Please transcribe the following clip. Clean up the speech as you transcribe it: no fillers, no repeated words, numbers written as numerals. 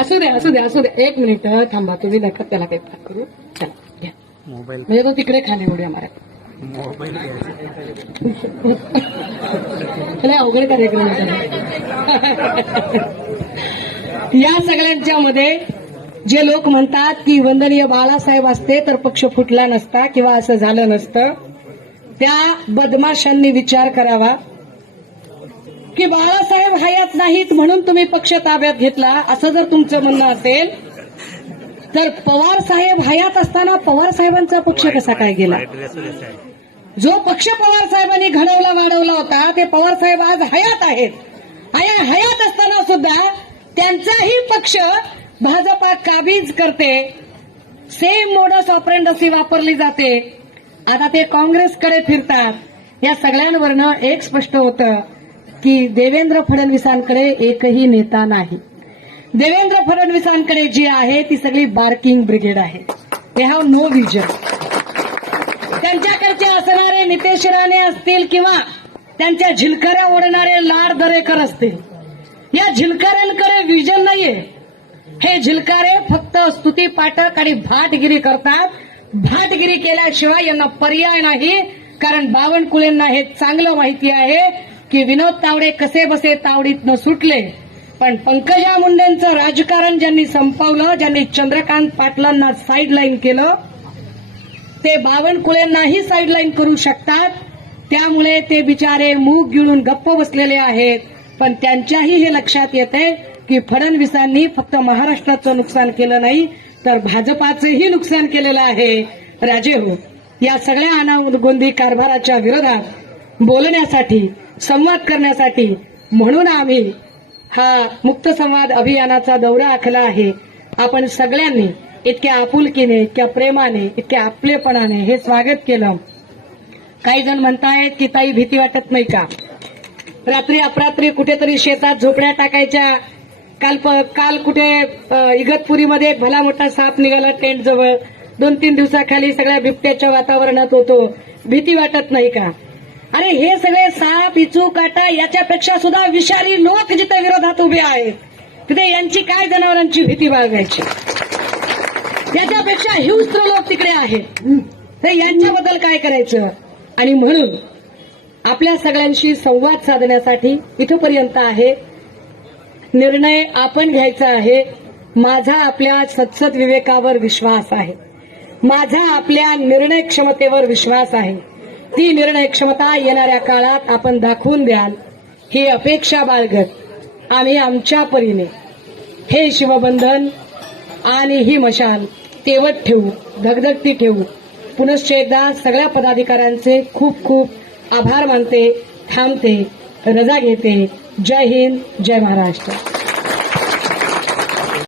असू द्या 1 मिनिट थांबा, तुम्ही नका त्याला काही पाठ करू. चला घ्या मोबाईल, म्हणजे तो तिकडे खाणे उड्या मारा. मोबाईल अवघड कार्यक्रम या सगळ्यांच्या मध्ये जे लोक म्हणतात की वंदनीय बाळासाहेब असते तर पक्ष फुटला नसता किंवा असं झालं नसतं, त्या बदमाशांनी विचार करावा की बाळासाहेब हयात नाहीत म्हणून तुम्ही पक्ष ताब्यात घेतला, असं जर तुमचं म्हणणं असेल तर पवार साहेब हयात असताना पवार साहेबांचा पक्ष कसा काय गेला? जो पक्ष पवार साहेबांनी घडवला वाढवला होता ते पवार साहेब आज हयात आहेत. हयात असताना सुद्धा त्यांचाही पक्ष भाजपा काबीज करते. सेम मोडस ऑपरेंडसी वापरली जाते. आता ते काँग्रेसकडे फिरतात. या सगळ्यांवरनं एक स्पष्ट होतं की देवेंद्र फडणवीसांकडे एकही नेता नाही. देवेंद्र फडणवीसांकडे जी आहे ती सगळी बार्किंग ब्रिगेड आहे. They have no vision. त्यांच्याकडचे असणारे नितेश राणे असतील किंवा त्यांच्या झिलकऱ्या ओढणारे लाड दरेकर असतील, या झिलकऱ्यांकडे विजन नाहीये. हे झिलकारे फक्त स्तुती पाठक आणि भाटगिरी करतात. भाटगिरी केल्याशिवाय यांना पर्याय नाही. कारण बावनकुळेंना हे चांगलं माहिती आहे की विनोद तावडे कसे बसे तावडीतनं सुटले, पण पंकजा मुंडेंचं राजकारण ज्यांनी संपवलं, ज्यांनी चंद्रकांत पाटलांना साईडलाईन केलं, ते बावनकुळेंनाही साईडलाईन करू शकतात. त्यामुळे ते बिचारे मूग गिळून गप्प बसलेले आहेत. पण त्यांच्याही हे लक्षात येते की फडणवीसांनी फक्त महाराष्ट्राचं नुकसान केलं नाही तर भाजपाचंही नुकसान केलेलं आहे. राजे हो, या सगळ्या अनागोंदी कारभाराच्या विरोधात बोलण्यासाठी, संवाद करण्यासाठी म्हणून आम्ही हा मुक्त संवाद अभियानाचा दौरा आखला आहे. आपण सगळ्यांनी इतक्या आपुलकीने, इतक्या प्रेमाने, इतक्या आपलेपणाने हे स्वागत केलं. काही जण म्हणतायत की ताई भीती वाटत नाही का? रात्री अपरात्री कुठेतरी शेतात झोपड्या टाकायच्या. काल कुठे इगतपुरीमध्ये एक भला मोठा साप निघाला टेंट जवळ. 2-3 दिवसाखाली सगळ्या बिबट्याच्या वातावरणात होतो. भीती वाटत नाही का? अरे हे सगळे साप, इचू, काटा याच्यापेक्षा सुद्धा विषारी लोक जिथे विरोधात उभे आहेत तिथे यांची काय जनावरांची भीती बाळगायची? याच्यापेक्षा हिंस्त्र लोक तिकडे आहेत, तर यांच्याबद्दल काय करायचं? आणि म्हणून आपल्या सगळ्यांशी संवाद साधण्यासाठी इथपर्यंत आहे. निर्णय आपण घ्यायचा आहे. माझा आपल्या सत्सद विवेकावर विश्वास आहे. माझा आपल्या निर्णय क्षमतेवर विश्वास आहे. ती निर्णय क्षमता येणाऱ्या काळात आपण दाखवून द्याल ही अपेक्षा बाळगत आम्ही आमच्या परीने हे शिवबंधन आणि ही मशाल तेवत ठेवू, धगधगती ठेवू. पुनश्च एकदा सगळ्या पदाधिकाऱ्यांचे खूप खूप आभार मानते, थांबते, रजा घेते. जय हिंद, जय महाराष्ट्र.